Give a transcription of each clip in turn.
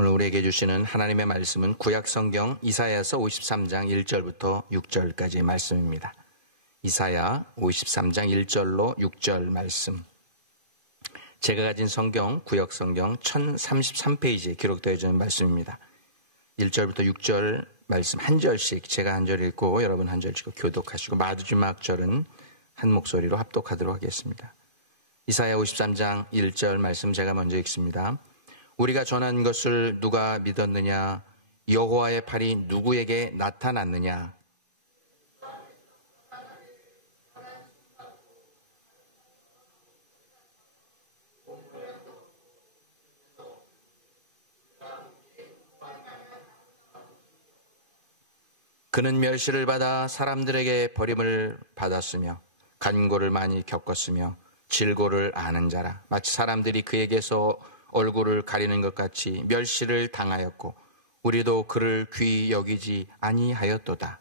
오늘 우리에게 주시는 하나님의 말씀은 구약성경 이사야서 53장 1절부터 6절까지의 말씀입니다. 이사야 53장 1절로 6절 말씀. 제가 가진 성경, 구약성경 1033페이지에 기록되어 있는 말씀입니다. 1절부터 6절 말씀 한 절씩 제가 한 절 읽고 여러분 한 절 읽고 교독하시고 마지막 절은 한 목소리로 합독하도록 하겠습니다. 이사야 53장 1절 말씀 제가 먼저 읽습니다. 우리가 전한 것을 누가 믿었느냐? 여호와의 팔이 누구에게 나타났느냐? 그는 멸시를 받아 사람들에게 버림을 받았으며 간고를 많이 겪었으며 질고를 아는 자라. 마치 사람들이 그에게서 얼굴을 가리는 것 같이 멸시를 당하였고 우리도 그를 귀히 여기지 아니하였도다.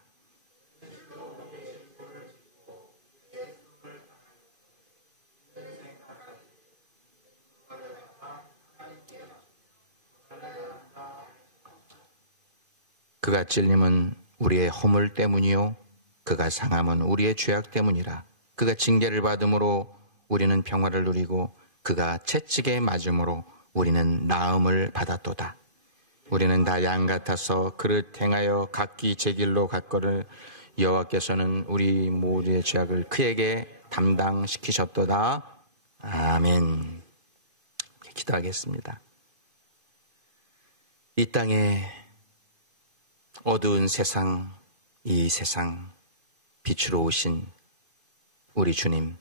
그가 찔림은 우리의 허물 때문이요 그가 상함은 우리의 죄악 때문이라. 그가 징계를 받음으로 우리는 평화를 누리고 그가 채찍에 맞음으로 우리는 나음을 받았도다. 우리는 다 양 같아서 그릇 행하여 각기 제 길로 갔거늘 여호와께서는 우리 모두의 죄악을 그에게 담당시키셨도다. 아멘. 기도하겠습니다. 이 땅에 어두운 세상, 이 세상 빛으로 오신 우리 주님,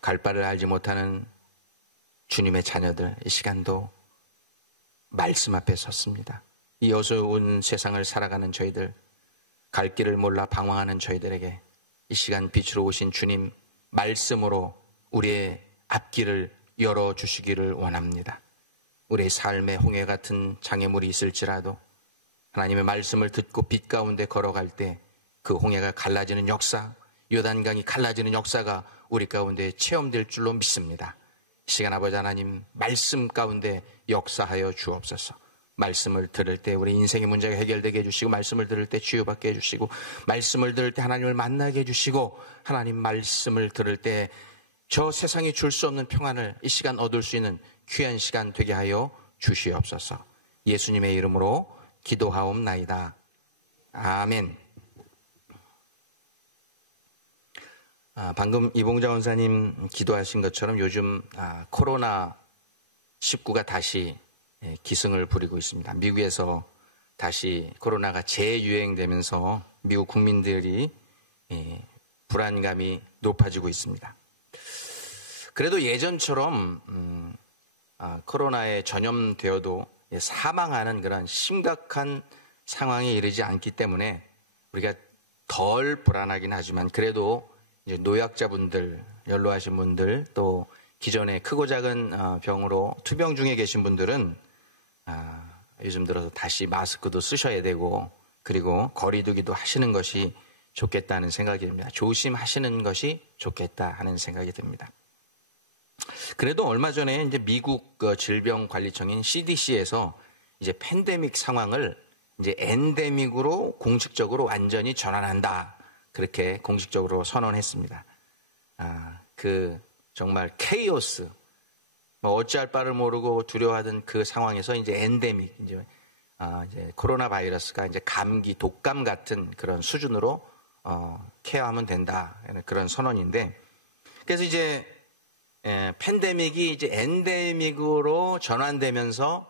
갈 바를 알지 못하는 주님의 자녀들, 이 시간도 말씀 앞에 섰습니다. 이 어두운 세상을 살아가는 저희들, 갈 길을 몰라 방황하는 저희들에게 이 시간 빛으로 오신 주님 말씀으로 우리의 앞길을 열어주시기를 원합니다. 우리의 삶에 홍해 같은 장애물이 있을지라도 하나님의 말씀을 듣고 빛 가운데 걸어갈 때 그 홍해가 갈라지는 역사, 요단강이 갈라지는 역사가 우리 가운데 체험될 줄로 믿습니다. 이 시간 아버지 하나님 말씀 가운데 역사하여 주옵소서. 말씀을 들을 때 우리 인생의 문제가 해결되게 해주시고, 말씀을 들을 때 치유받게 해주시고, 말씀을 들을 때 하나님을 만나게 해주시고, 하나님 말씀을 들을 때 저 세상이 줄 수 없는 평안을 이 시간 얻을 수 있는 귀한 시간 되게 하여 주시옵소서. 예수님의 이름으로 기도하옵나이다. 아멘. 방금 이봉자 원사님 기도하신 것처럼 요즘 코로나19가 다시 기승을 부리고 있습니다. 미국에서 다시 코로나가 재유행되면서 미국 국민들이 불안감이 높아지고 있습니다. 그래도 예전처럼 코로나에 전염되어도 사망하는 그런 심각한 상황에 이르지 않기 때문에 우리가 덜 불안하긴 하지만, 그래도 이제 노약자분들, 연로하신 분들, 또 기존에 크고 작은 병으로 투병 중에 계신 분들은 요즘 들어서 다시 마스크도 쓰셔야 되고, 그리고 거리 두기도 하시는 것이 좋겠다는 생각이 듭니다. 조심하시는 것이 좋겠다 하는 생각이 듭니다. 그래도 얼마 전에 이제 미국 질병관리청인 CDC에서 이제 팬데믹 상황을 이제 엔데믹으로 공식적으로 완전히 전환한다, 그렇게 공식적으로 선언했습니다. 정말 케이오스, 어찌할 바를 모르고 두려워하던 그 상황에서 이제 엔데믹, 이제 코로나 바이러스가 이제 감기, 독감 같은 그런 수준으로 케어하면 된다, 그런 선언인데, 그래서 이제 팬데믹이 이제 엔데믹으로 전환되면서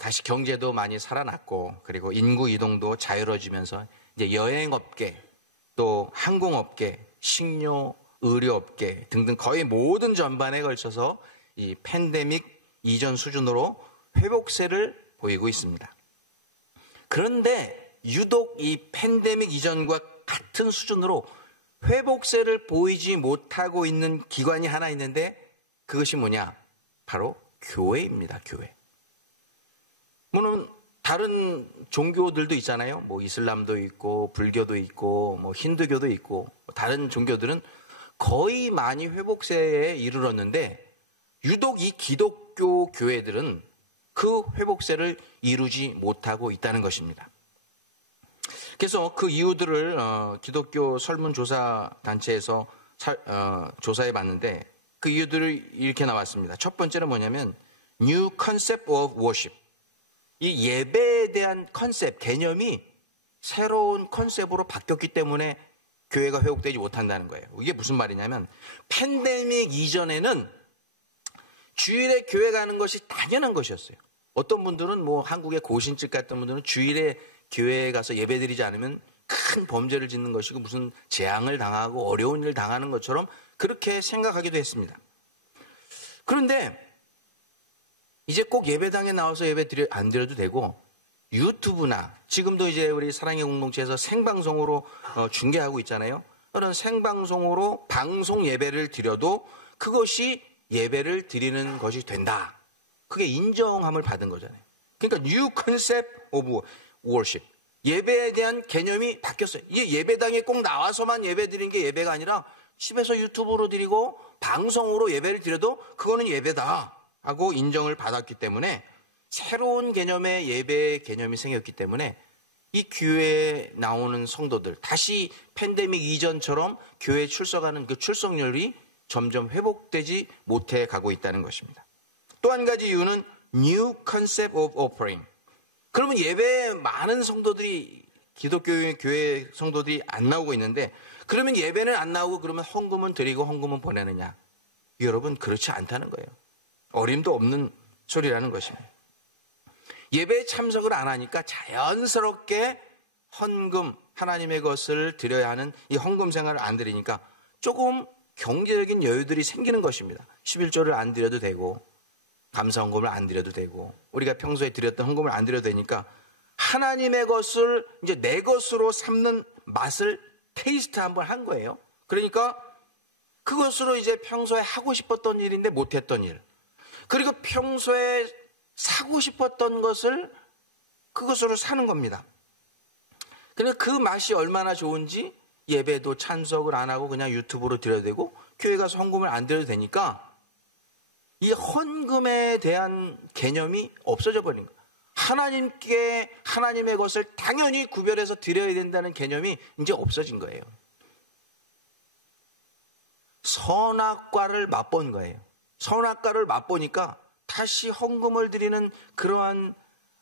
다시 경제도 많이 살아났고, 그리고 인구 이동도 자유로워지면서 이제 여행업계, 또 항공업계, 식료, 의료업계 등등 거의 모든 전반에 걸쳐서 이 팬데믹 이전 수준으로 회복세를 보이고 있습니다. 그런데 유독 이 팬데믹 이전과 같은 수준으로 회복세를 보이지 못하고 있는 기관이 하나 있는데, 그것이 뭐냐? 바로 교회입니다. 교회. 물론 다른 종교들도 있잖아요. 뭐 이슬람도 있고 불교도 있고 뭐 힌두교도 있고, 다른 종교들은 거의 많이 회복세에 이르렀는데, 유독 이 기독교 교회들은 그 회복세를 이루지 못하고 있다는 것입니다. 그래서 그 이유들을 기독교 설문조사 단체에서 조사해 봤는데 그 이유들을 이렇게 나왔습니다. 첫 번째는 뭐냐면 New Concept of Worship. 이 예배에 대한 컨셉, 개념이 새로운 컨셉으로 바뀌었기 때문에 교회가 회복되지 못한다는 거예요. 이게 무슨 말이냐면 팬데믹 이전에는 주일에 교회 가는 것이 당연한 것이었어요. 어떤 분들은 뭐 한국의 고신집 같은 분들은 주일에 교회에 가서 예배드리지 않으면 큰 범죄를 짓는 것이고 무슨 재앙을 당하고 어려운 일을 당하는 것처럼 그렇게 생각하기도 했습니다. 그런데 이제 꼭 예배당에 나와서 예배 안 드려도 되고 유튜브나 지금도 이제 우리 사랑의 공동체에서 생방송으로 중계하고 있잖아요. 그런 생방송으로 방송 예배를 드려도 그것이 예배를 드리는 것이 된다. 그게 인정함을 받은 거잖아요. 그러니까 New Concept of Worship. 예배에 대한 개념이 바뀌었어요. 이게 예배당에 꼭 나와서만 예배 드리는 게 예배가 아니라 집에서 유튜브로 드리고 방송으로 예배를 드려도 그거는 예배다 하고 인정을 받았기 때문에 새로운 개념의 예배 개념이 생겼기 때문에 이 교회에 나오는 성도들 다시 팬데믹 이전처럼 교회에 출석하는 그 출석률이 점점 회복되지 못해 가고 있다는 것입니다. 또 한 가지 이유는 New Concept of Offering. 그러면 예배에 많은 성도들이 기독교의 교회 성도들이 안 나오고 있는데 그러면 예배는 안 나오고 그러면 헌금은 드리고 헌금은 보내느냐? 여러분 그렇지 않다는 거예요. 어림도 없는 소리라는 것입니다. 예배에 참석을 안 하니까 자연스럽게 헌금, 하나님의 것을 드려야 하는 이 헌금 생활을 안 드리니까 조금 경제적인 여유들이 생기는 것입니다. 11조를 안 드려도 되고 감사헌금을 안 드려도 되고 우리가 평소에 드렸던 헌금을 안 드려도 되니까 하나님의 것을 이제 내 것으로 삼는 맛을 테이스트 한번 한 거예요. 그러니까 그것으로 이제 평소에 하고 싶었던 일인데 못했던 일, 그리고 평소에 사고 싶었던 것을 그것으로 사는 겁니다. 그러니까 그 맛이 얼마나 좋은지 예배도 참석을 안 하고 그냥 유튜브로 드려도 되고 교회 가서 헌금을 안 드려도 되니까 이 헌금에 대한 개념이 없어져 버린 거예요. 하나님께 하나님의 것을 당연히 구별해서 드려야 된다는 개념이 이제 없어진 거예요. 선악과를 맛본 거예요. 선악과를 맛보니까 다시 헌금을 드리는 그러한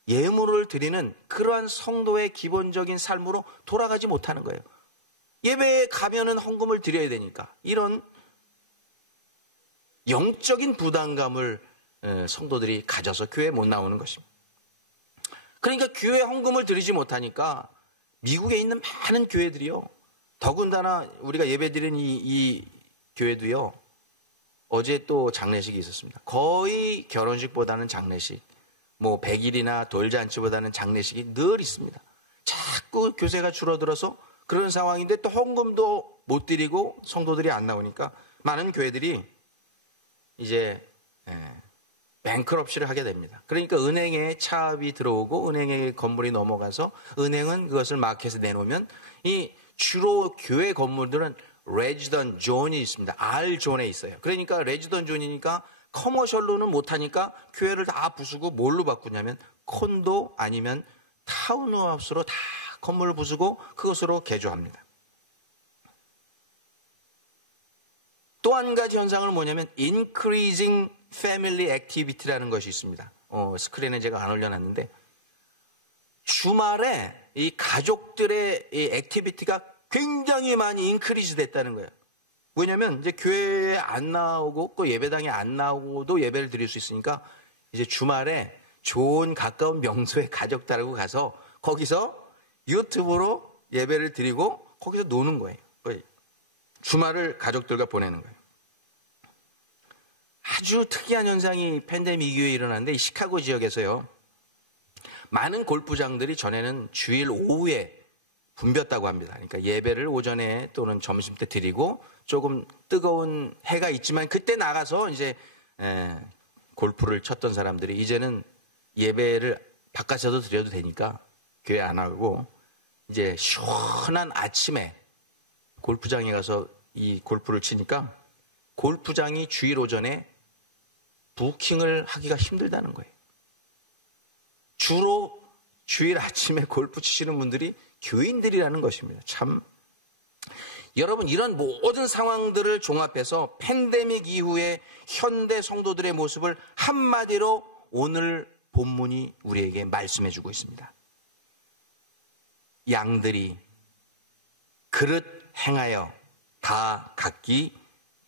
예물을 드리는 그러한 성도의 기본적인 삶으로 돌아가지 못하는 거예요. 예배에 가면은 헌금을 드려야 되니까 이런 영적인 부담감을 성도들이 가져서 교회에 못 나오는 것입니다. 그러니까 교회에 헌금을 드리지 못하니까 미국에 있는 많은 교회들이요. 더군다나 우리가 예배 드리는 이 교회도요. 어제 또 장례식이 있었습니다. 거의 결혼식보다는 장례식, 뭐 100일이나 돌잔치보다는 장례식이 늘 있습니다. 자꾸 교세가 줄어들어서 그런 상황인데 또 헌금도 못 드리고 성도들이 안 나오니까 많은 교회들이 이제 뱅크럽시를 하게 됩니다. 그러니까 은행에 차압이 들어오고 은행에 건물이 넘어가서 은행은 그것을 마켓에 내놓으면 이 주로 교회 건물들은 레지던 존이 있습니다. R존에 있어요. 그러니까 레지던 존이니까 커머셜로는 못하니까 교회를 다 부수고 뭘로 바꾸냐면 콘도 아니면 타운하우스로 다 건물을 부수고 그것으로 개조합니다. 또 한 가지 현상은 뭐냐면 increasing family activity라는 것이 있습니다. 스크린에 제가 안 올려놨는데 주말에 이 가족들의 이 액티비티가 굉장히 많이 인크리즈 됐다는 거예요. 왜냐면 이제 교회에 안 나오고 또 예배당에 안 나오고도 예배를 드릴 수 있으니까 이제 주말에 좋은 가까운 명소에 가족들하고 가서 거기서 유튜브로 예배를 드리고 거기서 노는 거예요. 주말을 가족들과 보내는 거예요. 아주 특이한 현상이 팬데믹 이후에 일어났는데 이 시카고 지역에서요. 많은 골프장들이 전에는 주일 오후에 붐볐다고 합니다. 그러니까 예배를 오전에 또는 점심 때 드리고 조금 뜨거운 해가 있지만 그때 나가서 이제 골프를 쳤던 사람들이 이제는 예배를 바깥에서도 드려도 되니까 교회 안 하고 이제 시원한 아침에 골프장에 가서 이 골프를 치니까 골프장이 주일 오전에 부킹을 하기가 힘들다는 거예요. 주로 주일 아침에 골프 치시는 분들이 교인들이라는 것입니다. 참, 여러분, 이런 모든 상황들을 종합해서 팬데믹 이후에 현대 성도들의 모습을 한마디로 오늘 본문이 우리에게 말씀해 주고 있습니다. 양들이 그릇 행하여 다 각기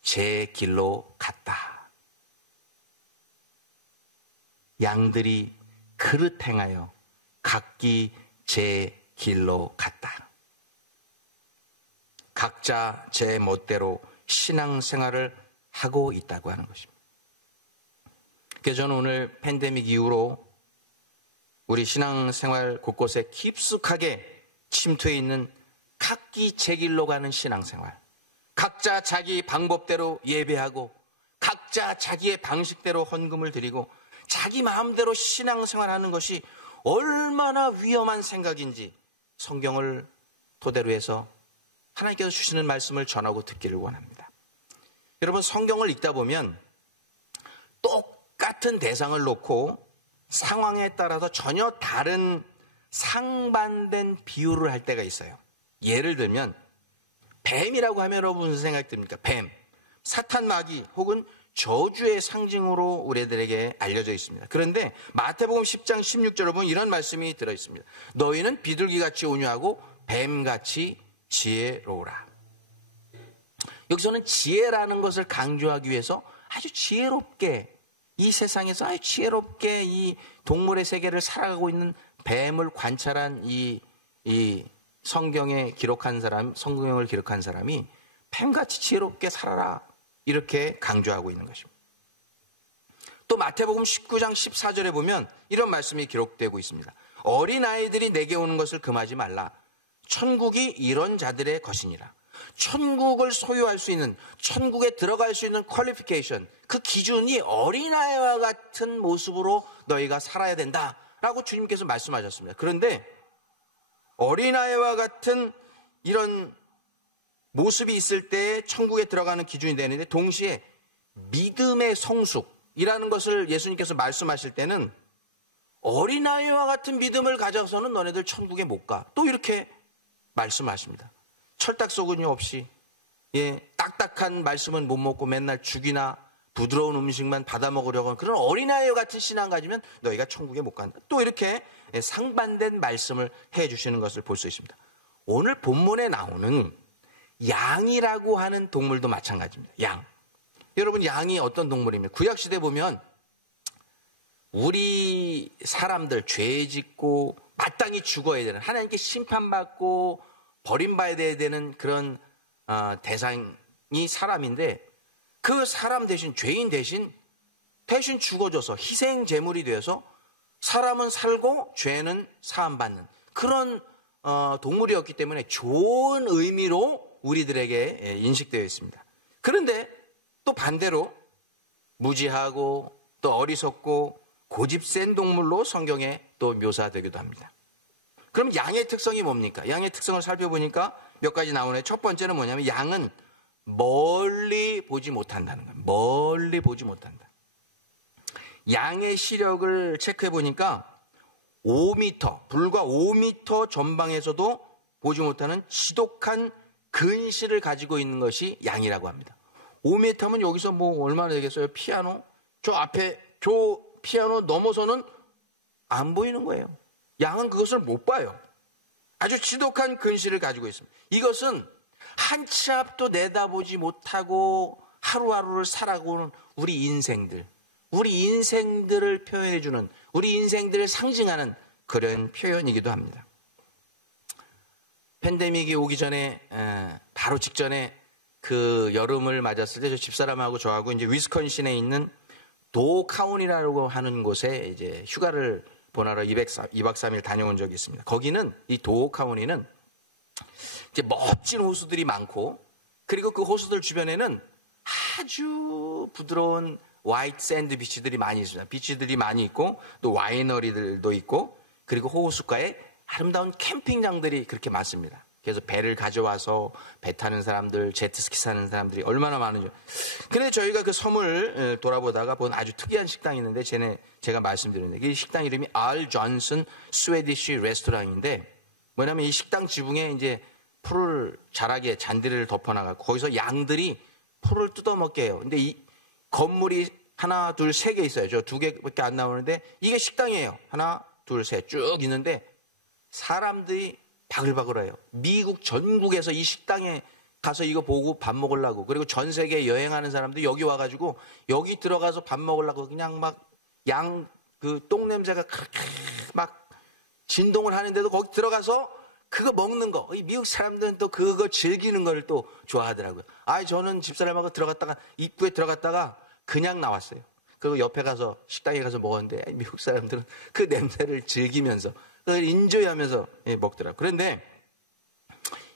제 길로 갔다. 양들이 그릇 행하여 각기 제 길로 갔다. 각자 제 멋대로 신앙생활을 하고 있다고 하는 것입니다. 그래서 저는 오늘 팬데믹 이후로 우리 신앙생활 곳곳에 깊숙하게 침투해 있는 각기 제 길로 가는 신앙생활, 각자 자기 방법대로 예배하고 각자 자기의 방식대로 헌금을 드리고 자기 마음대로 신앙생활하는 것이 얼마나 위험한 생각인지 성경을 토대로 해서 하나님께서 주시는 말씀을 전하고 듣기를 원합니다. 여러분, 성경을 읽다 보면 똑같은 대상을 놓고 상황에 따라서 전혀 다른 상반된 비유를 할 때가 있어요. 예를 들면 뱀이라고 하면 여러분 무슨 생각 듭니까? 뱀, 사탄 마귀 혹은 저주의 상징으로 우리들에게 알려져 있습니다. 그런데 마태복음 10장 16절에 보면 이런 말씀이 들어있습니다. 너희는 비둘기같이 온유하고 뱀같이 지혜로우라. 여기서는 지혜라는 것을 강조하기 위해서 아주 지혜롭게, 이 세상에서 아주 지혜롭게 이 동물의 세계를 살아가고 있는 뱀을 관찰한 이 성경을 기록한 사람이 뱀같이 지혜롭게 살아라, 이렇게 강조하고 있는 것입니다. 또 마태복음 19장 14절에 보면 이런 말씀이 기록되고 있습니다. 어린아이들이 내게 오는 것을 금하지 말라. 천국이 이런 자들의 것이니라. 천국을 소유할 수 있는, 천국에 들어갈 수 있는 퀄리피케이션, 그 기준이 어린아이와 같은 모습으로 너희가 살아야 된다라고 주님께서 말씀하셨습니다. 그런데 어린아이와 같은 이런 모습이 있을 때 천국에 들어가는 기준이 되는데, 동시에 믿음의 성숙이라는 것을 예수님께서 말씀하실 때는 어린아이와 같은 믿음을 가져서는 너네들 천국에 못 가, 또 이렇게 말씀하십니다. 철딱서근이 없이, 딱딱한 말씀은 못 먹고 맨날 죽이나 부드러운 음식만 받아 먹으려고 하는 그런 어린아이와 같은 신앙 가지면 너희가 천국에 못 간다, 또 이렇게 상반된 말씀을 해주시는 것을 볼 수 있습니다. 오늘 본문에 나오는 양이라고 하는 동물도 마찬가지입니다. 양. 여러분, 양이 어떤 동물입니까? 구약시대 보면 우리 사람들 죄 짓고 마땅히 죽어야 되는, 하나님께 심판받고 버림받아야 되는 그런 대상이 사람인데, 그 사람 대신, 죄인 대신 죽어줘서 희생 제물이 되어서 사람은 살고 죄는 사함받는 그런 동물이었기 때문에 좋은 의미로 우리들에게 인식되어 있습니다. 그런데 또 반대로 무지하고 또 어리석고 고집센 동물로 성경에 또 묘사되기도 합니다. 그럼 양의 특성이 뭡니까? 양의 특성을 살펴보니까 몇 가지 나오네요. 첫 번째는 뭐냐면 양은 멀리 보지 못한다는 거예요. 멀리 보지 못한다. 양의 시력을 체크해 보니까 5m, 불과 5m 전방에서도 보지 못하는 지독한 근시를 가지고 있는 것이 양이라고 합니다. 5m면 여기서 뭐 얼마나 되겠어요? 피아노? 저 앞에 저 피아노 넘어서는 안 보이는 거예요. 양은 그것을 못 봐요. 아주 지독한 근시를 가지고 있습니다. 이것은 한 치 앞도 내다보지 못하고 하루하루를 살아가는 우리 인생들을 표현해주는, 우리 인생들을 상징하는 그런 표현이기도 합니다. 팬데믹이 오기 전에, 바로 직전에 그 여름을 맞았을 때 저 집사람하고 저하고 이제 위스콘신에 있는 도카운이라고 하는 곳에 이제 휴가를 보내러 2박 3일 다녀온 적이 있습니다. 거기는, 이 도카운이는 이제 멋진 호수들이 많고, 그리고 그 호수들 주변에는 아주 부드러운 화이트 샌드 비치들이 많이 있습니다. 비치들이 많이 있고, 또 와이너리들도 있고, 그리고 호수가에 아름다운 캠핑장들이 그렇게 많습니다. 그래서 배를 가져와서 배 타는 사람들, 제트스키 사는 사람들이 얼마나 많은지. 그런데 저희가 그 섬을 돌아보다가 본 아주 특이한 식당이 있는데 제가 말씀드렸는데 이 식당 이름이 알 존슨 스웨디시 레스토랑인데 뭐냐면 이 식당 지붕에 이제 풀을 자라게 잔디를 덮어놔갖고 거기서 양들이 풀을 뜯어먹게 해요. 근데 이 건물이 하나, 둘, 세 개 있어요. 저 두 개밖에 안 나오는데 이게 식당이에요. 하나, 둘, 셋 쭉 있는데 사람들이 바글바글해요. 미국 전국에서 이 식당에 가서 이거 보고 밥 먹으려고, 그리고 전 세계 여행하는 사람들이 여기 와가지고 여기 들어가서 밥 먹으려고 그냥 막 그 똥 냄새가 그렇게 막 진동을 하는데도 거기 들어가서 그거 먹는 거, 이 미국 사람들은 또 그거 즐기는 걸 또 좋아하더라고요. 저는 집사람하고 들어갔다가 입구에 들어갔다가 그냥 나왔어요. 그리고 옆에 가서 식당에 가서 먹었는데 미국 사람들은 그 냄새를 즐기면서 그걸 인조이하면서 먹더라고요. 그런데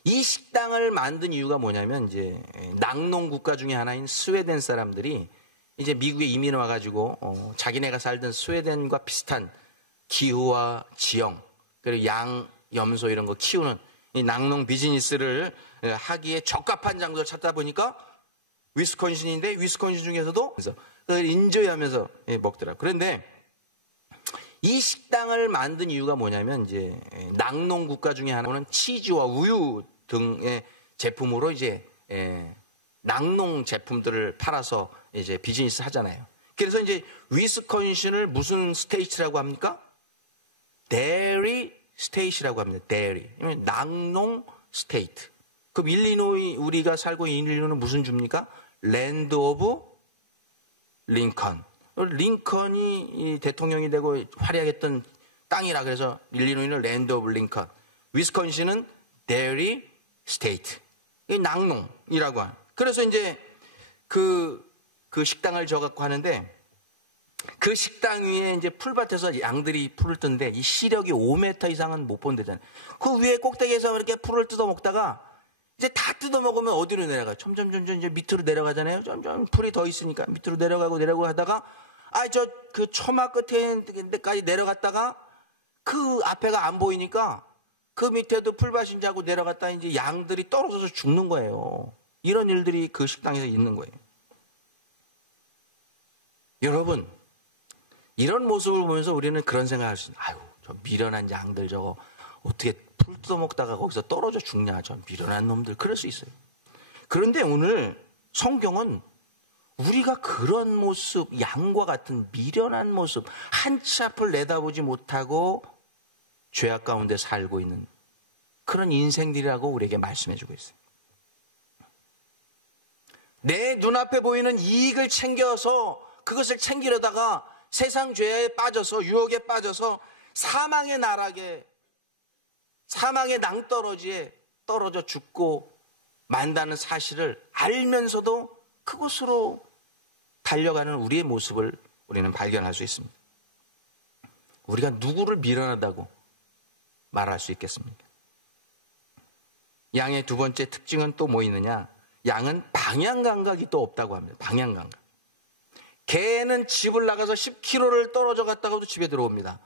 이 식당을 만든 이유가 뭐냐면 이제 낙농 국가 중에 하나인 스웨덴 사람들이 이제 미국에 이민 와가지고 자기네가 살던 스웨덴과 비슷한 기후와 지형, 그리고 양, 염소 이런 거 키우는 이 낙농 비즈니스를 하기에 적합한 장소를 찾다 보니까 위스콘신인데 위스콘신 중에서도 그래서 그걸 인조이하면서 먹더라고요. 그런데 이 식당을 만든 이유가 뭐냐면 이제 낙농 국가 중에 하나는 치즈와 우유 등의 제품으로 이제 낙농 제품들을 팔아서 이제 비즈니스 하잖아요. 그래서 이제 위스콘신을 무슨 스테이트라고 합니까? 데리 스테이트라고 합니다. 데리. 낙농 스테이트. 그럼 일리노이, 우리가 살고 있는 일리노이는 무슨 주입니까? 랜드 오브 링컨. 링컨이 대통령이 되고 활약했던 땅이라 그래서 일리노이는 랜드 오브 링컨. 위스콘신은 데리 스테이트. 이 낙농이라고 하는. 그래서 이제 그 식당을 져갖고 하는데 그 식당 위에 이제 풀밭에서 양들이 풀을 뜯는데 이 시력이 5m 이상은 못 본대잖아요. 그 위에 꼭대기에서 이렇게 풀을 뜯어 먹다가 이제 다 뜯어 먹으면 어디로 내려가요? 점점 이제 밑으로 내려가잖아요. 점점 풀이 더 있으니까 밑으로 내려가고 하다가 그 초막 끝에까지 내려갔다가 그 앞에가 안 보이니까 그 밑에도 풀밭인지 하고 내려갔다 이제 양들이 떨어져서 죽는 거예요. 이런 일들이 그 식당에서 있는 거예요. 여러분, 이런 모습을 보면서 우리는 그런 생각을 할 수 있어요. 저 미련한 양들 저거 어떻게 풀 뜯어먹다가 거기서 떨어져 죽냐. 저 미련한 놈들. 그럴 수 있어요. 그런데 오늘 성경은 우리가 그런 모습, 양과 같은 미련한 모습, 한 치 앞을 내다보지 못하고 죄악 가운데 살고 있는 그런 인생들이라고 우리에게 말씀해주고 있어요. 내 눈앞에 보이는 이익을 챙겨서 그것을 챙기려다가 세상 죄에 빠져서 유혹에 빠져서 사망의 나락에 사망의 낭떠러지에 떨어져 죽고 만다는 사실을 알면서도 그곳으로 달려가는 우리의 모습을 우리는 발견할 수 있습니다. 우리가 누구를 미련하다고 말할 수 있겠습니까? 양의 두 번째 특징은 또 뭐 있느냐? 양은 방향감각이 또 없다고 합니다. 방향감각. 개는 집을 나가서 10km를 떨어져 갔다가도 집에 들어옵니다.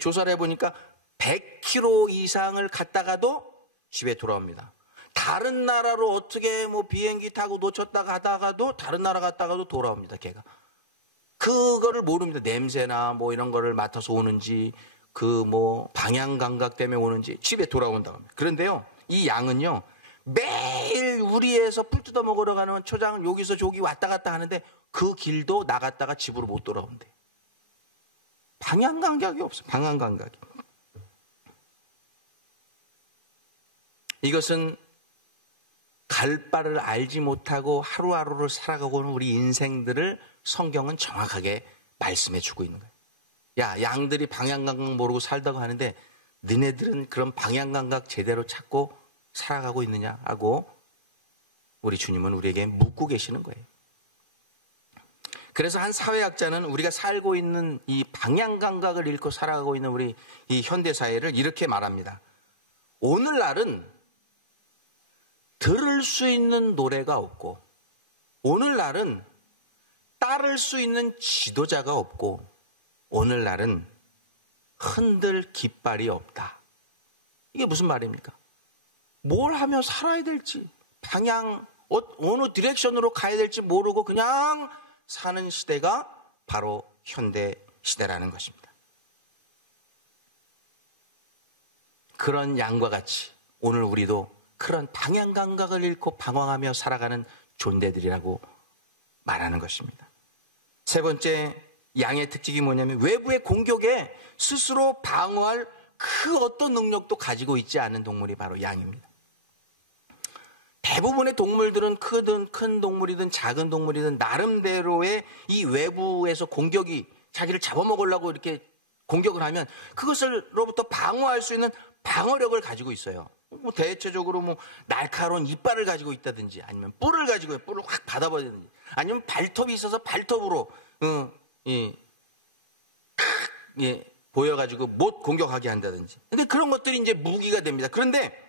조사를 해보니까 100km 이상을 갔다가도 집에 돌아옵니다. 다른 나라로 어떻게 비행기 타고 놓쳤다가 하다가도 다른 나라 갔다가도 돌아옵니다. 개가. 그거를 모릅니다. 냄새나 이런 거를 맡아서 오는지 방향 감각 때문에 오는지 집에 돌아온다고 합니다. 그런데요, 이 양은요, 매일 우리에서 풀 뜯어 먹으러 가는 초장을 여기서 저기 왔다 갔다 하는데 그 길도 나갔다가 집으로 못 돌아온대. 방향 감각이 없어. 방향 감각이. 이것은 갈 바를 알지 못하고 하루하루를 살아가고 있는 우리 인생들을 성경은 정확하게 말씀해 주고 있는 거예요. 야, 양들이 방향감각 모르고 살다고 하는데 너네들은 그런 방향감각 제대로 찾고 살아가고 있느냐 하고 우리 주님은 우리에게 묻고 계시는 거예요. 그래서 한 사회학자는 우리가 살고 있는 이 방향감각을 잃고 살아가고 있는 우리 이 현대사회를 이렇게 말합니다. 오늘날은 들을 수 있는 노래가 없고, 오늘날은 따를 수 있는 지도자가 없고, 오늘날은 흔들 깃발이 없다. 이게 무슨 말입니까? 뭘 하며 살아야 될지, 방향, 어느 디렉션으로 가야 될지 모르고 그냥 사는 시대가 바로 현대 시대라는 것입니다. 그런 양과 같이 오늘 우리도 그런 방향 감각을 잃고 방황하며 살아가는 존재들이라고 말하는 것입니다. 세 번째 양의 특징이 뭐냐면 외부의 공격에 스스로 방어할 그 어떤 능력도 가지고 있지 않은 동물이 바로 양입니다. 대부분의 동물들은 크든 큰 동물이든 작은 동물이든 나름대로의 이 외부에서 공격이 자기를 잡아먹으려고 이렇게 공격을 하면 그것으로부터 방어할 수 있는 방어력을 가지고 있어요. 뭐 대체적으로 뭐 날카로운 이빨을 가지고 있다든지 아니면 뿔을 가지고 뿔을 확 받아버리든지 아니면 발톱이 있어서 발톱으로 보여가지고 못 공격하게 한다든지. 근데 그런 것들이 이제 무기가 됩니다. 그런데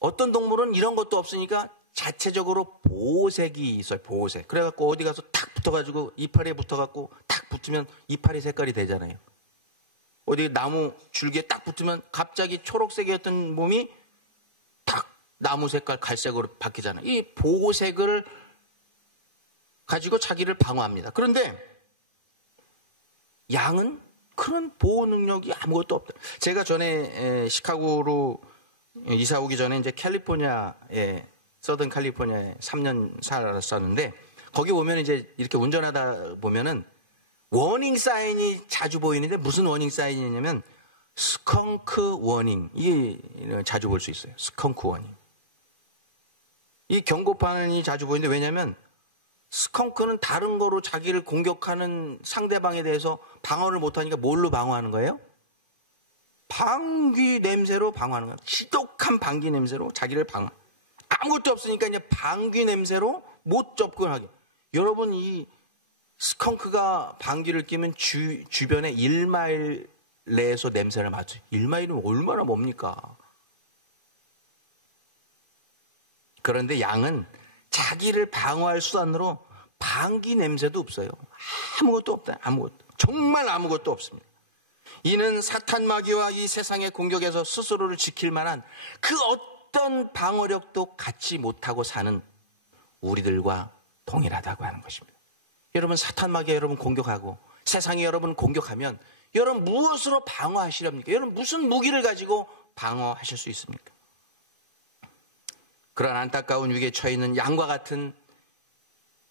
어떤 동물은 이런 것도 없으니까 자체적으로 보호색이 있어요. 보호색. 그래갖고 어디 가서 탁 붙어가지고 이파리에 붙어갖고 탁 붙으면 이파리 색깔이 되잖아요. 어디 나무 줄기에 딱 붙으면 갑자기 초록색이었던 몸이 탁 나무 색깔 갈색으로 바뀌잖아요. 이 보호색을 가지고 자기를 방어합니다. 그런데 양은 그런 보호 능력이 아무것도 없다. 제가 전에 시카고로 이사 오기 전에 이제 서던 캘리포니아에 3년 살았었는데 거기 보면 이제 이렇게 운전하다 보면은 워닝 사인이 자주 보이는데 무슨 워닝 사인이냐면 스컹크 워닝 이게 자주 볼 수 있어요. 스컹크 워닝. 이 경고판이 자주 보이는데 왜냐면 스컹크는 다른 거로 자기를 공격하는 상대방에 대해서 방어를 못하니까 뭘로 방어하는 거예요? 방귀 냄새로 방어하는 거예요. 지독한 방귀 냄새로 자기를 방어. 아무것도 없으니까 이제 방귀 냄새로 못 접근하게. 여러분 이 스컹크가 방귀를 뀌면 주변에 1마일 내에서 냄새를 맡아요. 1마일이면 얼마나 멉니까? 그런데 양은 자기를 방어할 수단으로 방귀 냄새도 없어요. 아무것도 없다. 아무것도. 정말 아무것도 없습니다. 이는 사탄 마귀와 이 세상의 공격에서 스스로를 지킬 만한 그 어떤 방어력도 갖지 못하고 사는 우리들과 동일하다고 하는 것입니다. 여러분 사탄 마귀가 여러분 공격하고 세상이 여러분 공격하면 여러분 무엇으로 방어하시렵니까? 여러분 무슨 무기를 가지고 방어하실 수 있습니까? 그런 안타까운 위기에 처해 있는 양과 같은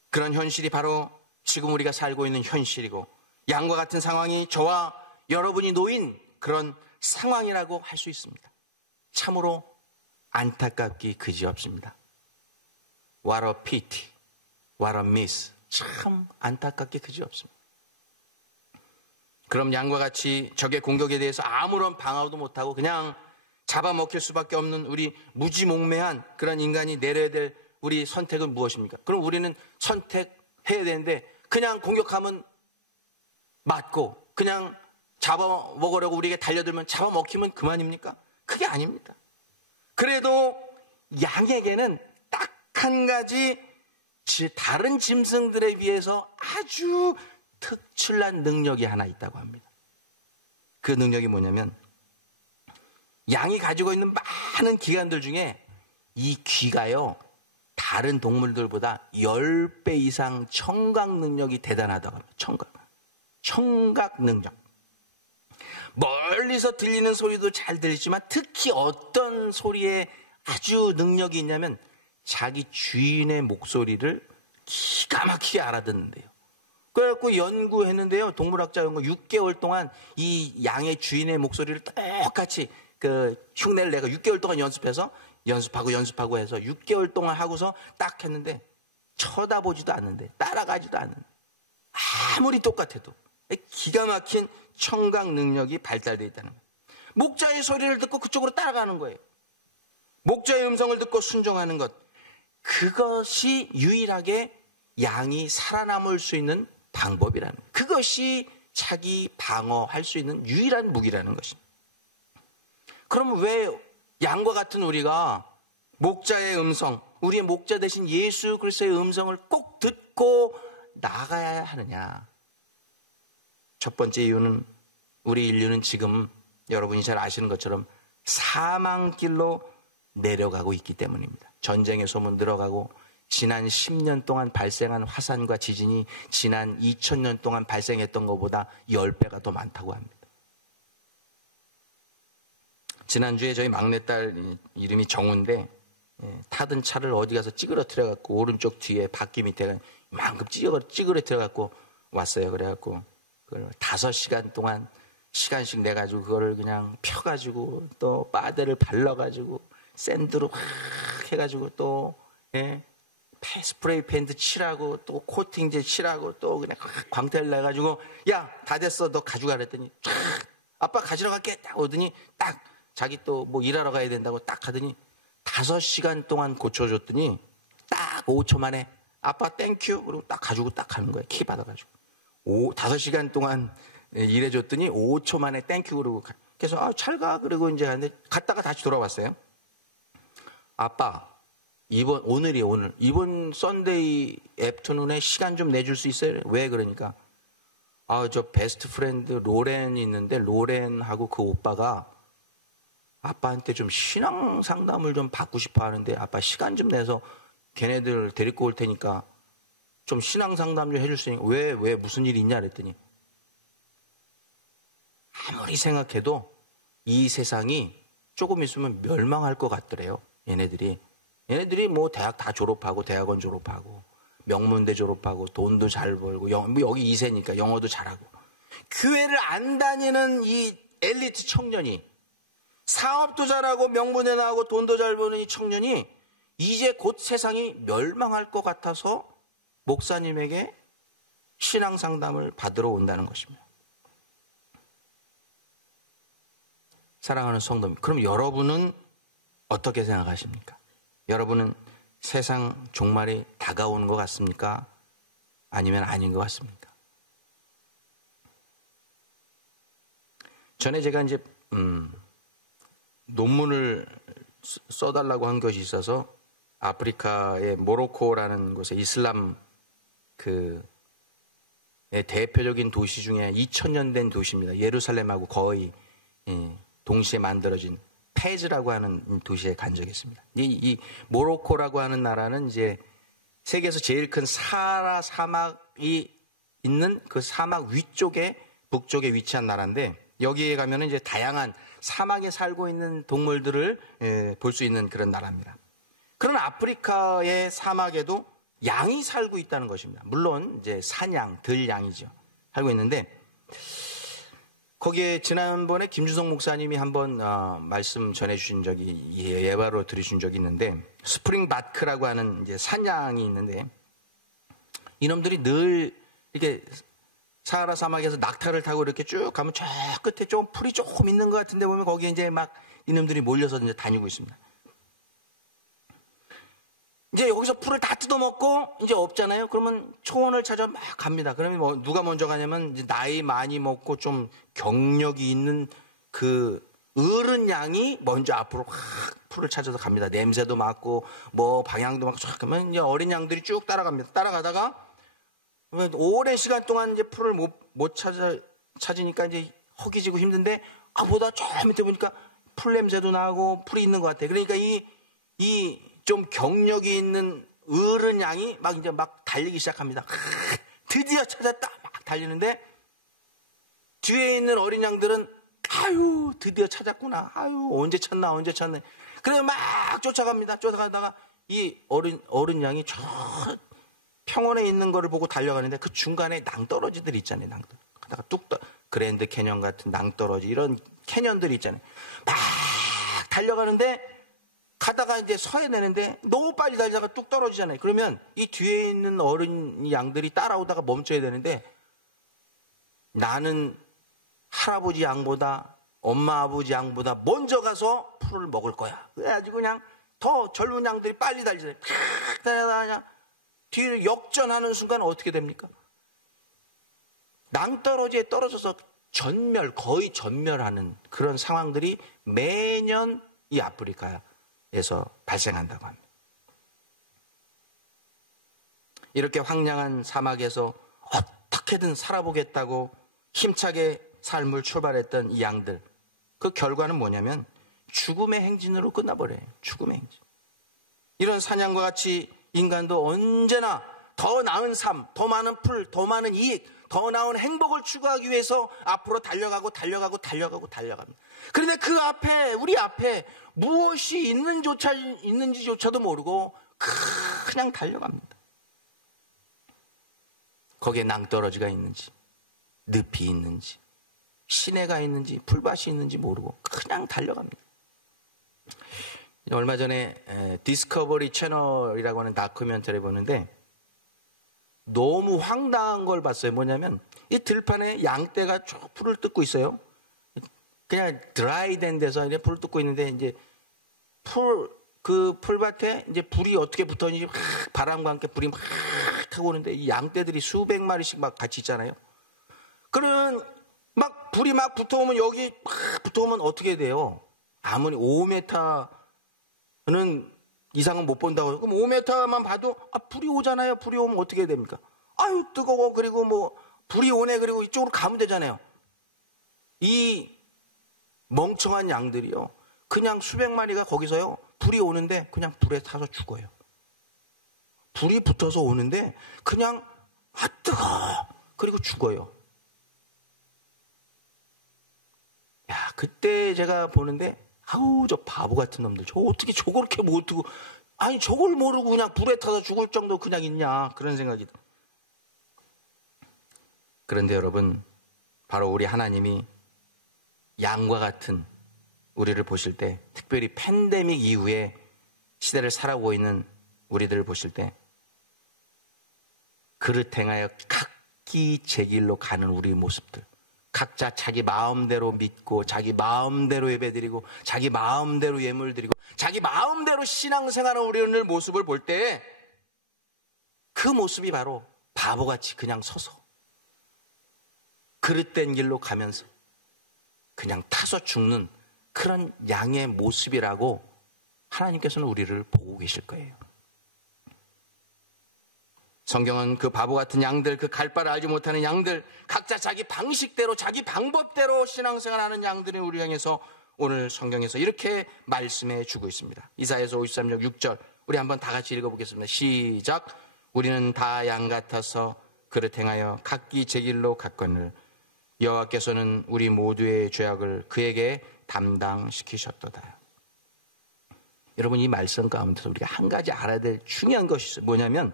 그런 현실이 바로 지금 우리가 살고 있는 현실이고 양과 같은 상황이 저와 여러분이 놓인 그런 상황이라고 할 수 있습니다. 참으로 안타깝기 그지없습니다. What a pity, what a miss. 참 안타깝게 그지없습니다. 그럼 양과 같이 적의 공격에 대해서 아무런 방어도 못하고 그냥 잡아먹힐 수밖에 없는 우리 무지몽매한 그런 인간이 내려야 될 우리 선택은 무엇입니까? 그럼 우리는 선택해야 되는데 그냥 공격하면 맞고 그냥 잡아먹으려고 우리에게 달려들면 잡아먹히면 그만입니까? 그게 아닙니다. 그래도 양에게는 딱 한 가지 다른 짐승들에 비해서 아주 특출난 능력이 하나 있다고 합니다. 그 능력이 뭐냐면 양이 가지고 있는 많은 기관들 중에 이 귀가요 다른 동물들보다 10배 이상 청각 능력이 대단하다고 합니다. 청각 능력. 멀리서 들리는 소리도 잘 들리지만 특히 어떤 소리에 아주 능력이 있냐면 자기 주인의 목소리를 기가 막히게 알아듣는데요. 그래갖고 연구했는데요. 동물학자 연구 6개월 동안 이 양의 주인의 목소리를 똑같이 흉내를 내가 6개월 동안 연습하고 해서 6개월 동안 하고서 딱 했는데 쳐다보지도 않는데 따라가지도 않는데 아무리 똑같아도 기가 막힌 청각 능력이 발달되어 있다는 거예요. 목자의 소리를 듣고 그쪽으로 따라가는 거예요. 목자의 음성을 듣고 순종하는 것. 그것이 유일하게 양이 살아남을 수 있는 방법이라는 거예요. 그것이 자기 방어할 수 있는 유일한 무기라는 것입니다. 그럼 왜 양과 같은 우리가 목자의 음성, 우리의 목자 대신 예수 그리스도의 음성을 꼭 듣고 나가야 하느냐? 첫 번째 이유는 우리 인류는 지금 여러분이 잘 아시는 것처럼 사망길로 내려가고 있기 때문입니다. 전쟁의 소문 늘어가고 지난 10년 동안 발생한 화산과 지진이 지난 2000년 동안 발생했던 것보다 10배가 더 많다고 합니다. 지난주에 저희 막내딸 이름이 정우인데 타던 차를 어디 가서 찌그러뜨려 갖고 오른쪽 뒤에 바퀴 밑에 이만큼 찌그러뜨려 갖고 왔어요. 그래갖고 그걸 5시간 동안 시간씩 내가지고 그거를 그냥 펴가지고 또 바데를 발라가지고 샌드로 확 해가지고 또 스프레이 페인트 칠하고 또 코팅제 칠하고 또 그냥 광택을 내가지고 야 다 됐어 너 가져가 그랬더니 아빠 가지러 갈게 딱 오더니 딱 자기 또 뭐 일하러 가야 된다고 딱 하더니 5시간 동안 고쳐줬더니 딱 5초 만에 아빠 땡큐 그리고 딱 가지고 딱 가는 거예요. 키 받아가지고 5시간 동안 일해줬더니 5초 만에 땡큐 그러고 그래서 잘 가 그러고 이제 갔다가 다시 돌아왔어요. 아빠 이번 썬데이 애프터눈에 시간 좀 내줄 수 있어요? 왜 그러니까 저 베스트 프렌드 로렌이 있는데 로렌하고 그 오빠가 아빠한테 좀 신앙 상담을 좀 받고 싶어 하는데 아빠 시간 좀 내서 걔네들 데리고 올 테니까 좀 신앙 상담 좀 해줄 수 있냐? 왜 무슨 일이 있냐 그랬더니 아무리 생각해도 이 세상이 조금 있으면 멸망할 것 같더래요. 얘네들이 뭐 대학 다 졸업하고 대학원 졸업하고 명문대 졸업하고 돈도 잘 벌고 여기 2세니까 영어도 잘하고 교회를 안 다니는 이 엘리트 청년이 사업도 잘하고 명문대 나오고 돈도 잘 버는 이 청년이 이제 곧 세상이 멸망할 것 같아서 목사님에게 신앙 상담을 받으러 온다는 것입니다. 사랑하는 성도님, 그럼 여러분은 어떻게 생각하십니까? 여러분은 세상 종말이 다가오는 것 같습니까? 아니면 아닌 것 같습니까? 전에 제가 이제 논문을 써달라고 한 것이 있어서 아프리카의 모로코라는 곳에 이슬람 대표적인 도시 중에 2000년 된 도시입니다. 예루살렘하고 거의 동시에 만들어진 페즈라고 하는 도시에 간 적이 있습니다. 이 모로코라고 하는 나라는 이제 세계에서 제일 큰 사하라 사막이 있는 그 사막 위쪽에 북쪽에 위치한 나라인데 여기에 가면은 이제 다양한 사막에 살고 있는 동물들을 볼 수 있는 그런 나라입니다. 그런 아프리카의 사막에도 양이 살고 있다는 것입니다. 물론 이제 산양, 들양이죠. 살고 있는데 거기에 지난번에 김주성 목사님이 한번 말씀 전해주신 적이 예화로 들으신 적이 있는데 스프링바크라고 하는 이제 산양이 있는데 이놈들이 늘 이렇게 사하라 사막에서 낙타를 타고 이렇게 쭉 가면 저 끝에 좀 풀이 조금 있는 것 같은데 보면 거기에 이제 막 이놈들이 몰려서 이제 다니고 있습니다. 이제 여기서 풀을 다 뜯어먹고 이제 없잖아요. 그러면 초원을 찾아 막 갑니다. 그러면 뭐 누가 먼저 가냐면 이제 나이 많이 먹고 좀 경력이 있는 그 어른 양이 먼저 앞으로 확 풀을 찾아서 갑니다. 냄새도 맡고 뭐 방향도 맡고 쫙 가면 이제 어린 양들이 쭉 따라갑니다. 따라가다가 오랜 시간 동안 이제 풀을 못 찾으니까 이제 허기지고 힘든데 보다 저 밑에 보니까 풀 냄새도 나고 풀이 있는 것 같아. 그러니까 이 좀 경력이 있는 어른 양이 막 이제 막 달리기 시작합니다. 드디어 찾았다! 막 달리는데 뒤에 있는 어린 양들은 아유 드디어 찾았구나. 아유 언제 찾나. 그래서 막 쫓아갑니다. 쫓아가다가 이 어른 양이 저 평원에 있는 거를 보고 달려가는데 그 중간에 낭떠러지들이 있잖아요. 낭떠러지. 가다가 그랜드 캐년 같은 낭떠러지 이런 캐년들이 있잖아요. 막 달려가는데 가다가 이제 서야 되는데 너무 빨리 달리다가 뚝 떨어지잖아요. 그러면 이 뒤에 있는 어른 양들이 따라오다가 멈춰야 되는데 나는 할아버지 양보다 엄마 아버지 양보다 먼저 가서 풀을 먹을 거야. 그래가지고 그냥 더 젊은 양들이 빨리 달리잖아요. 팍 달려다가 뒤를 역전하는 순간 어떻게 됩니까? 낭떠러지에 떨어져서 거의 전멸하는 그런 상황들이 매년 이 아프리카에서 발생한다고 합니다. 이렇게 황량한 사막에서 어떻게든 살아보겠다고 힘차게 삶을 출발했던 이 양들, 그 결과는 뭐냐면 죽음의 행진으로 끝나버려요. 죽음의 행진. 이런 사냥과 같이 인간도 언제나 더 나은 삶, 더 많은 풀, 더 많은 이익, 더 나은 행복을 추구하기 위해서 앞으로 달려갑니다. 그런데 그 앞에, 우리 앞에 무엇이 있는지조차도 모르고 그냥 달려갑니다. 거기에 낭떠러지가 있는지, 늪이 있는지, 시내가 있는지, 풀밭이 있는지 모르고 그냥 달려갑니다. 얼마 전에 디스커버리 채널이라고 하는 다큐멘터리 보는데 너무 황당한 걸 봤어요. 뭐냐면 이 들판에 양떼가 쭉 풀을 뜯고 있어요. 그냥 드라이된 데서 이제 풀을 뜯고 있는데 이제 그 풀밭에 이제 불이 어떻게 붙었는지 막 바람과 함께 불이 막 타고 오는데 이 양떼들이 수백 마리씩 막 같이 있잖아요. 그런 막 불이 막 붙어오면 여기 막 붙어오면 어떻게 돼요? 아무리 5m는 이상은 못 본다고. 그럼 5m만 봐도 불이 오잖아요. 불이 오면 어떻게 됩니까? 아유 뜨거워. 그리고 뭐 불이 오네. 그리고 이쪽으로 가면 되잖아요. 이 멍청한 양들이요. 그냥 수백 마리가 거기서요. 불이 오는데 그냥 불에 타서 죽어요. 불이 붙어서 오는데 그냥 뜨거워. 그리고 죽어요. 야, 그때 제가 보는데 아우 저 바보 같은 놈들. 저 어떻게 저렇게 못 두고 아니 저걸 모르고 그냥 불에 타서 죽을 정도 그냥 있냐. 그런 생각이 들어요. 그런데 여러분 바로 우리 하나님이 양과 같은 우리를 보실 때 특별히 팬데믹 이후에 시대를 살아오고 있는 우리들을 보실 때 그릇 행하여 각기 제 길로 가는 우리 모습들 각자 자기 마음대로 믿고 자기 마음대로 예배드리고 자기 마음대로 예물드리고 자기 마음대로 신앙생활하는 우리의 모습을 볼 때 그 모습이 바로 바보같이 그냥 서서 그릇된 길로 가면서 그냥 타서 죽는 그런 양의 모습이라고 하나님께서는 우리를 보고 계실 거예요. 성경은 그 바보 같은 양들, 그 갈 바를 알지 못하는 양들, 각자 자기 방식대로 자기 방법대로 신앙생활하는 양들을 우리 향해서 오늘 성경에서 이렇게 말씀해 주고 있습니다. 이사야서 53장 6절 우리 한번 다 같이 읽어보겠습니다. 시작. 우리는 다 양 같아서 그릇 행하여 각기 제 길로 갔거늘 여호와께서는 우리 모두의 죄악을 그에게 담당시키셨도다. 여러분 이 말씀 가운데서 우리가 한 가지 알아야 될 중요한 것이 있어요. 뭐냐면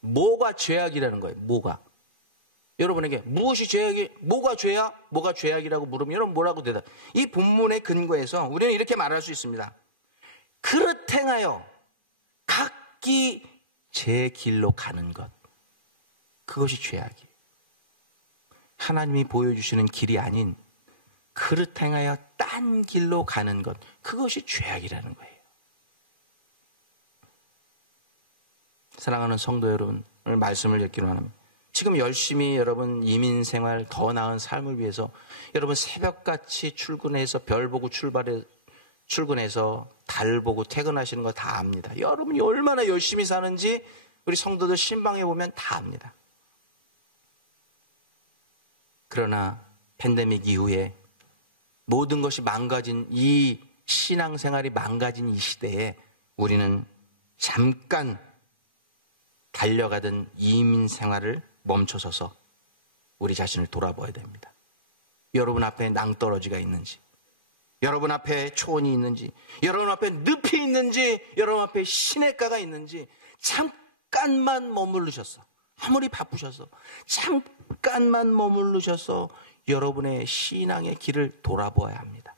뭐가 죄악이라는 거예요. 뭐가. 여러분에게 무엇이 죄악이, 뭐가 죄야? 뭐가 죄악이라고 물으면 여러분 뭐라고 대답? 이 본문의 근거에서 우리는 이렇게 말할 수 있습니다. 그릇 행하여 각기 제 길로 가는 것. 그것이 죄악이에요. 하나님이 보여주시는 길이 아닌 그릇 행하여 딴 길로 가는 것. 그것이 죄악이라는 거예요. 사랑하는 성도 여러분, 오늘 말씀을 듣기로 합니다. 지금 열심히 여러분 이민생활 더 나은 삶을 위해서 여러분 새벽같이 출근해서 별 보고 출근해서 달 보고 퇴근하시는 거 다 압니다. 여러분이 얼마나 열심히 사는지 우리 성도들 신방에 보면 다 압니다. 그러나 팬데믹 이후에 모든 것이 망가진 이 신앙생활이 망가진 이 시대에 우리는 잠깐 달려가던 이민 생활을 멈춰서서 우리 자신을 돌아봐야 됩니다. 여러분 앞에 낭떠러지가 있는지, 여러분 앞에 초원이 있는지, 여러분 앞에 늪이 있는지, 여러분 앞에 시냇가가 있는지 잠깐만 머무르셔서, 아무리 바쁘셔서 잠깐만 머무르셔서 여러분의 신앙의 길을 돌아보아야 합니다.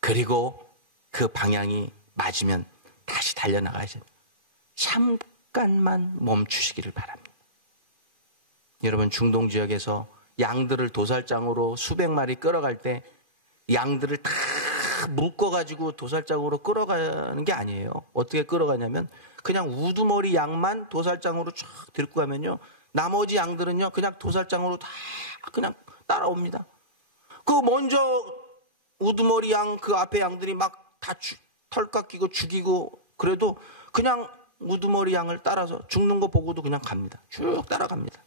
그리고 그 방향이 맞으면 다시 달려나가야죠. 잠깐만 멈추시기를 바랍니다. 여러분 중동 지역에서 양들을 도살장으로 수백 마리 끌어갈 때 양들을 다 묶어가지고 도살장으로 끌어가는 게 아니에요. 어떻게 끌어가냐면 그냥 우두머리 양만 도살장으로 쫙 데리고 가면요. 나머지 양들은요 그냥 도살장으로 다 그냥 따라옵니다. 그 먼저 우두머리 양 그 앞에 양들이 막 다 털 깎이고 죽이고 그래도 그냥 우두머리 양을 따라서 죽는 거 보고도 그냥 갑니다. 쭉 따라갑니다.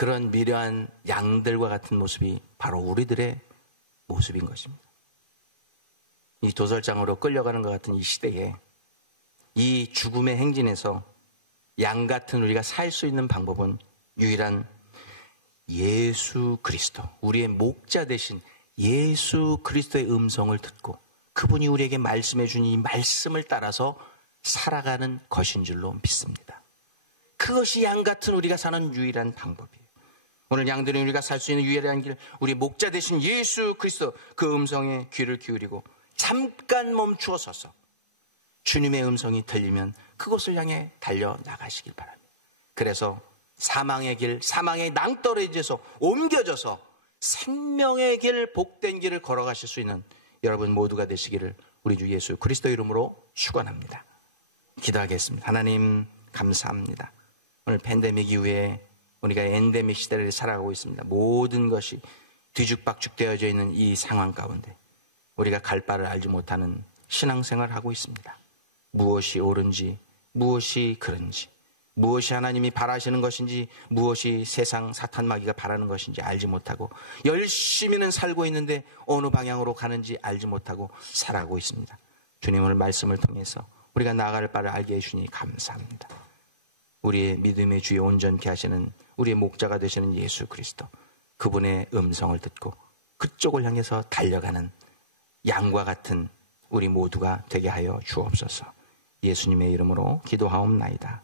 그런 미련한 양들과 같은 모습이 바로 우리들의 모습인 것입니다. 이 도살장으로 끌려가는 것 같은 이 시대에 이 죽음의 행진에서 양 같은 우리가 살 수 있는 방법은 유일한 예수 그리스도, 우리의 목자 되신 예수 그리스도의 음성을 듣고 그분이 우리에게 말씀해 준 이 말씀을 따라서 살아가는 것인 줄로 믿습니다. 그것이 양 같은 우리가 사는 유일한 방법이에요. 오늘 양들이 우리가 살 수 있는 유일한 길, 우리 목자 되신 예수 그리스도 그 음성에 귀를 기울이고 잠깐 멈추어 서서 주님의 음성이 들리면 그곳을 향해 달려나가시길 바랍니다. 그래서 사망의 길, 사망의 낭떠러지에서 옮겨져서 생명의 길, 복된 길을 걸어가실 수 있는 여러분 모두가 되시기를 우리 주 예수 그리스도 이름으로 축원합니다. 기도하겠습니다. 하나님 감사합니다. 오늘 팬데믹 이후에 우리가 엔데믹 시대를 살아가고 있습니다. 모든 것이 뒤죽박죽 되어져 있는 이 상황 가운데 우리가 갈 바를 알지 못하는 신앙생활을 하고 있습니다. 무엇이 옳은지, 무엇이 그른지, 무엇이 하나님이 바라시는 것인지, 무엇이 세상 사탄 마귀가 바라는 것인지 알지 못하고 열심히는 살고 있는데 어느 방향으로 가는지 알지 못하고 살아가고 있습니다. 주님 오늘 말씀을 통해서 우리가 나아갈 바를 알게 해주니 감사합니다. 우리의 믿음의 주에 온전케 하시는 우리의 목자가 되시는 예수 그리스도, 그분의 음성을 듣고 그쪽을 향해서 달려가는 양과 같은 우리 모두가 되게 하여 주옵소서. 예수님의 이름으로 기도하옵나이다.